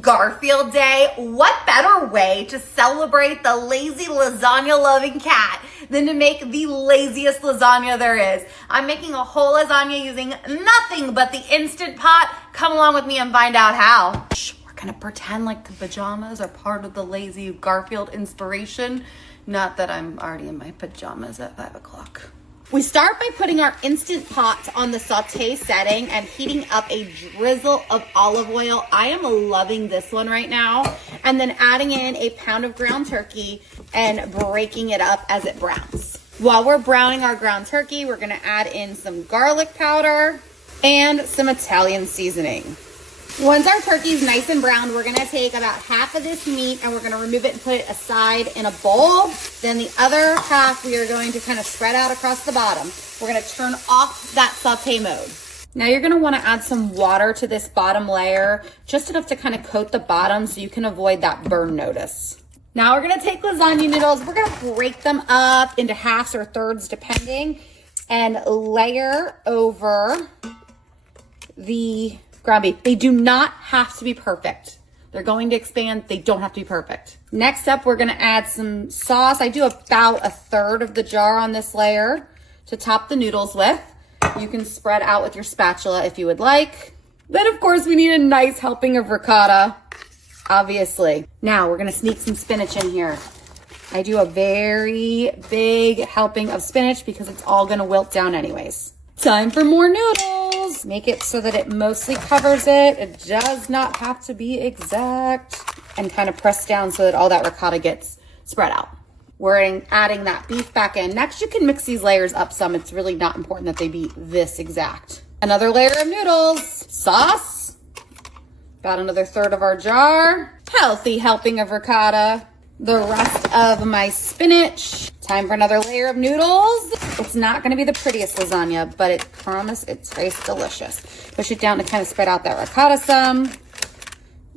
Garfield Day. What better way to celebrate the lazy lasagna-loving cat than to make the laziest lasagna there is? I'm making a whole lasagna using nothing but the Instant Pot. Come along with me and find out how. We're gonna pretend like the pajamas are part of the lazy Garfield inspiration. Not that I'm already in my pajamas at 5 o'clock. We start by putting our Instant Pot on the saute setting and heating up a drizzle of olive oil. I am loving this one right now. And then adding in a pound of ground turkey and breaking it up as it browns. While we're browning our ground turkey, we're gonna add in some garlic powder and some Italian seasoning. Once our turkey's nice and browned, we're gonna take about half of this meat and we're gonna remove it and put it aside in a bowl. Then the other half we are going to kind of spread out across the bottom. We're gonna turn off that saute mode. Now you're gonna wanna add some water to this bottom layer, just enough to kind of coat the bottom so you can avoid that burn notice. Now we're gonna take lasagna noodles, we're gonna break them up into halves or thirds depending, and layer over the ground beef. They do not have to be perfect. They're going to expand. They don't have to be perfect. Next up, we're gonna add some sauce. I do about a third of the jar on this layer to top the noodles with. You can spread out with your spatula if you would like. Then of course we need a nice helping of ricotta, obviously. Now we're gonna sneak some spinach in here. I do a very big helping of spinach because it's all gonna wilt down anyways. Time for more noodles. Make it so that it mostly covers it. It does not have to be exact. And kind of press down so that all that ricotta gets spread out. We're adding that beef back in. Next, you can mix these layers up some. It's really not important that they be this exact. Another layer of noodles. Sauce. About another third of our jar. Healthy helping of ricotta. The rest of my spinach. Time for another layer of noodles. It's not gonna be the prettiest lasagna, but it promise it tastes delicious. Push it down to kind of spread out that ricotta some.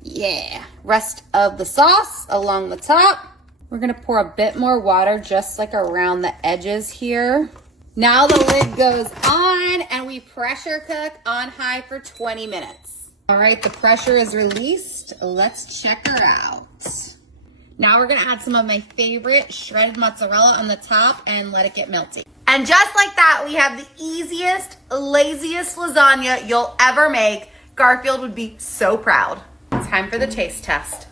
Yeah. Rest of the sauce along the top. We're gonna pour a bit more water just like around the edges here. Now the lid goes on and we pressure cook on high for 20 minutes. All right, the pressure is released. Let's check her out. Now we're gonna add some of my favorite shredded mozzarella on the top and let it get melty. And just like that, we have the easiest, laziest lasagna you'll ever make. Garfield would be so proud. Time for the taste test.